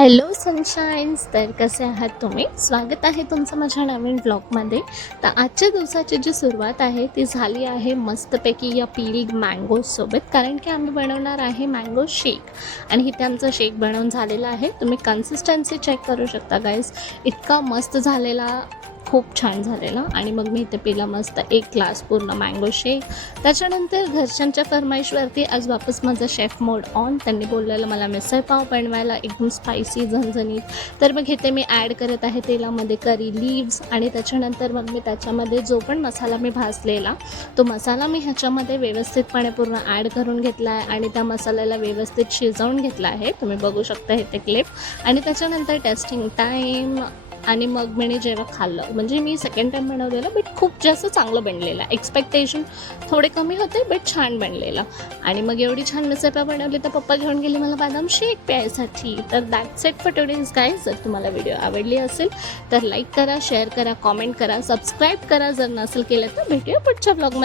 Hello सनशाईन्स, तर कसे आहात तुम्ही? स्वागत आहे तुमचं माझ्या नवीन ब्लॉगमध्ये. तर आजच्या दिवसाची जी सुरुवात आहे ती झाली आहे मस्तपैकी या पील्ड मँगोजसोबत, कारण की आम्ही बनवणार आहे मँगो शेक. आणि इथे आमचा शेक बनवून झालेला आहे. तुम्ही कन्सिस्टन्सी चेक करू शकता गाईज, इतका मस्त झालेला, खूप छान झालेला. आणि मग मी इथे पिला मस्त 1 ग्लास पूर्ण मँगो शेक. त्याच्यानंतर घरच्यांच्या फरमाईशवरती आज वापस माझा शेफ मोड ऑन. त्यांनी बोललेलं मला मिसळ पाव बनवायला एकदम स्पायसी झणझणीत. तर मग इथे मी ॲड करत आहे तेलामध्ये करी लीव्स. आणि त्याच्यानंतर मग मी त्याच्यामध्ये जो पण मसाला मी भाजलेला तो मसाला मी ह्याच्यामध्ये व्यवस्थितपणे पूर्ण ॲड करून घेतला आहे आणि त्या मसाल्याला व्यवस्थित शिजवून घेतला आहे. तुम्ही बघू शकता इथे क्लिप. आणि त्याच्यानंतर टेस्टिंग टाईम. आणि मग मी जेव्हा खाल्लं, म्हणजे मी सेकंड टाईम बनवलेलं, बट खूप जास्त चांगलं बनलेलं. एक्सपेक्टेशन थोडे कमी होते, बट छान बनलेलं. आणि मग एवढी छान मिसळ बनवली तर पप्पा घेऊन गेले मला बदाम शेक प्यायसाठी. तर that's it for today's guys. जर तुम्हाला व्हिडिओ आवडली असेल तर लाईक करा, शेअर करा, कॉमेंट करा, सबस्क्राईब करा जर नसेल केलं तर. भेटूया पुढच्या ब्लॉगमध्ये.